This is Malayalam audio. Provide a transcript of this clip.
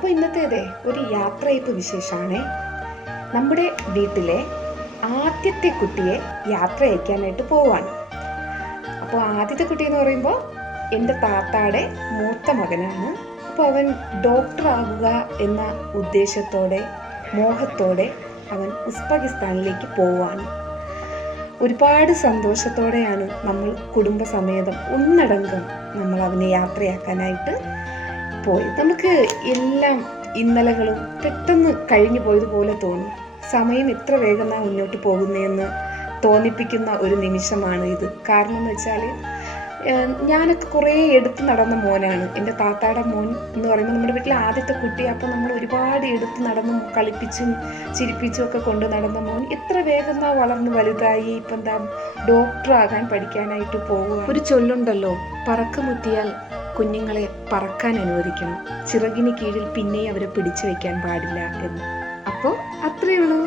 അപ്പോൾ ഇന്നത്തേതേ ഒരു യാത്രയപ്പ് വിശേഷമാണേ. നമ്മുടെ വീട്ടിലെ ആദ്യത്തെ കുട്ടിയെ യാത്ര അയക്കാനായിട്ട് പോവാണ്. അപ്പോൾ ആദ്യത്തെ കുട്ടി എന്ന് പറയുമ്പോൾ എൻ്റെ താത്താടെ മൂത്ത മകനാണ്. അപ്പോൾ അവൻ ഡോക്ടർ ആകുക എന്ന ഉദ്ദേശത്തോടെ മോഹത്തോടെ അവൻ ഉസ്ബെക്കിസ്ഥാനിലേക്ക് പോവാണ്. ഒരുപാട് സന്തോഷത്തോടെയാണ് നമ്മൾ കുടുംബസമേതം ഒന്നടങ്കം നമ്മൾ അവനെ യാത്രയാക്കാനായിട്ട് പോയത്. നമുക്ക് എല്ലാം ഇന്നലകളും പെട്ടെന്ന് കഴിഞ്ഞു പോയതുപോലെ തോന്നും. സമയം എത്ര വേഗം മുന്നോട്ട് പോകുന്നതെന്ന് തോന്നിപ്പിക്കുന്ന ഒരു നിമിഷമാണ് ഇത്. കാരണം എന്ന് വെച്ചാൽ ഞാനൊക്കെ കുറേ എടുത്ത് നടന്ന മോനാണ്. എൻ്റെ താത്താടെ മോൻ എന്ന് പറയുമ്പോൾ നമ്മുടെ വീട്ടിലെ ആദ്യത്തെ കുട്ടി. അപ്പോൾ നമ്മൾ ഒരുപാട് എടുത്ത് നടന്നും കളിപ്പിച്ചും ചിരിപ്പിച്ചും ഒക്കെ കൊണ്ട് നടന്ന മോൻ എത്ര വേഗം വളർന്ന് വലുതായി ഇപ്പം എന്താ ഡോക്ടറാകാൻ പഠിക്കാനായിട്ട് പോവുക. ഒരു ചൊല്ലുണ്ടല്ലോ, പറക്കമുറ്റിയാൽ കുഞ്ഞുങ്ങളെ പറക്കാൻ അനുവദിക്കണം, ചിറകിന് കീഴിൽ പിന്നെയും അവരെ പിടിച്ചു വെക്കാൻ പാടില്ല എന്ന്. അപ്പോൾ അത്രയേ ഉള്ളൂ.